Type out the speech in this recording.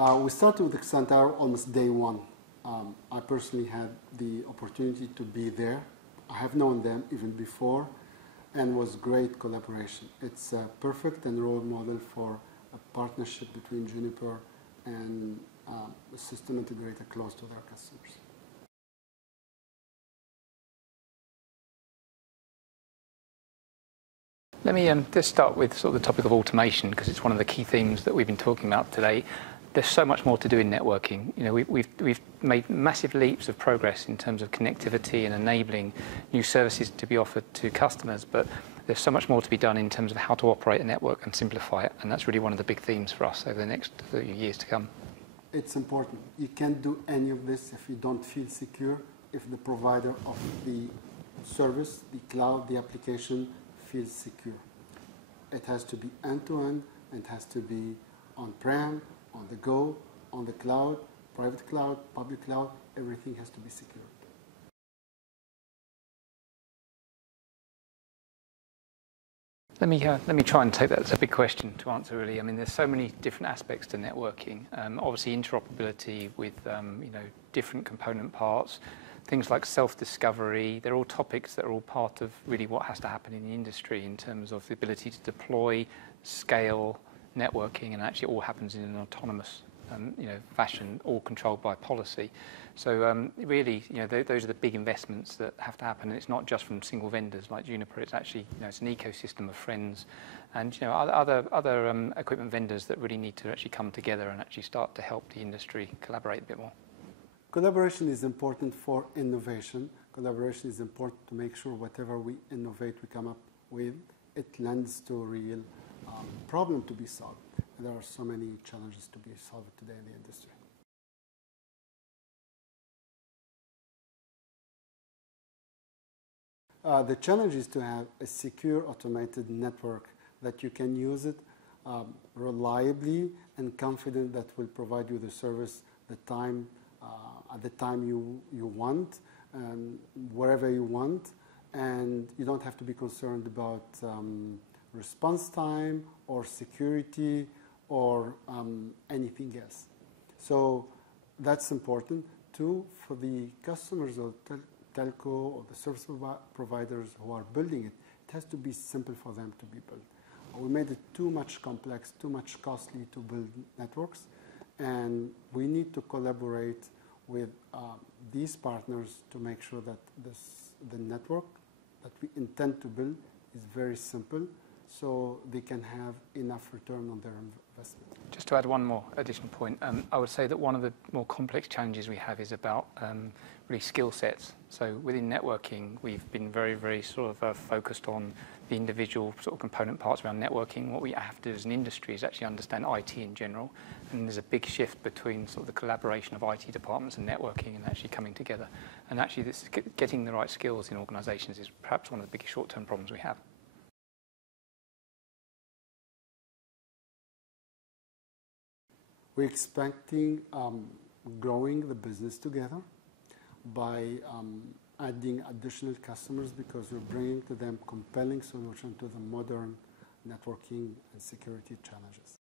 We started with Xantaro almost day one. I personally had the opportunity to be there. I have known them even before, and was great collaboration. It's a perfect and role model for a partnership between Juniper and a system integrator close to their customers. Let me just start with sort of the topic of automation, because it's one of the key themes that we've been talking about today. There's so much more to do in networking. You know, we've made massive leaps of progress in terms of connectivity and enabling new services to be offered to customers, but there's so much more to be done in terms of how to operate a network and simplify it, and that's really one of the big themes for us over the next years to come. It's important. You can't do any of this if you don't feel secure, if the provider of the service, the cloud, the application feels secure. It has to be end-to-end, and it has to be on-prem, on the go, on the cloud, private cloud, public cloud, everything has to be secured. Let me try and take that as a big question to answer, really. I mean, there's so many different aspects to networking. Obviously, interoperability with different component parts, things like self-discovery. They're all topics that are all part of really what has to happen in the industry in terms of the ability to deploy, scale, networking, and actually it all happens in an autonomous fashion, all controlled by policy. So really, those are the big investments that have to happen, and it's not just from single vendors like Juniper. It's actually, it's an ecosystem of friends, and other equipment vendors that really need to actually come together and actually start to help the industry collaborate a bit more. Collaboration is important for innovation. Collaboration is important to make sure whatever we innovate, we come up with, it lends to a real problem to be solved. There are so many challenges to be solved today in the industry. The challenge is to have a secure automated network that you can use it reliably and confident that will provide you the service at the time you want, wherever you want, and you don't have to be concerned about response time or security or anything else. So that's important too for the customers of telco or the service providers who are building it. It has to be simple for them to be built. We made it too much complex, too much costly to build networks, and we need to collaborate with these partners to make sure that the network that we intend to build is very simple, so they can have enough return on their investment. Just to add one more additional point, I would say that one of the more complex challenges we have is about really skill sets. So within networking, we've been very, very sort of focused on the individual sort of component parts around networking. What we have to do as an industry is actually understand IT in general, and there's a big shift between sort of the collaboration of IT departments and networking and actually coming together. And actually, this, getting the right skills in organizations is perhaps one of the biggest short-term problems we have. We're expecting growing the business together by adding additional customers, because we're bringing to them compelling solutions to the modern networking and security challenges.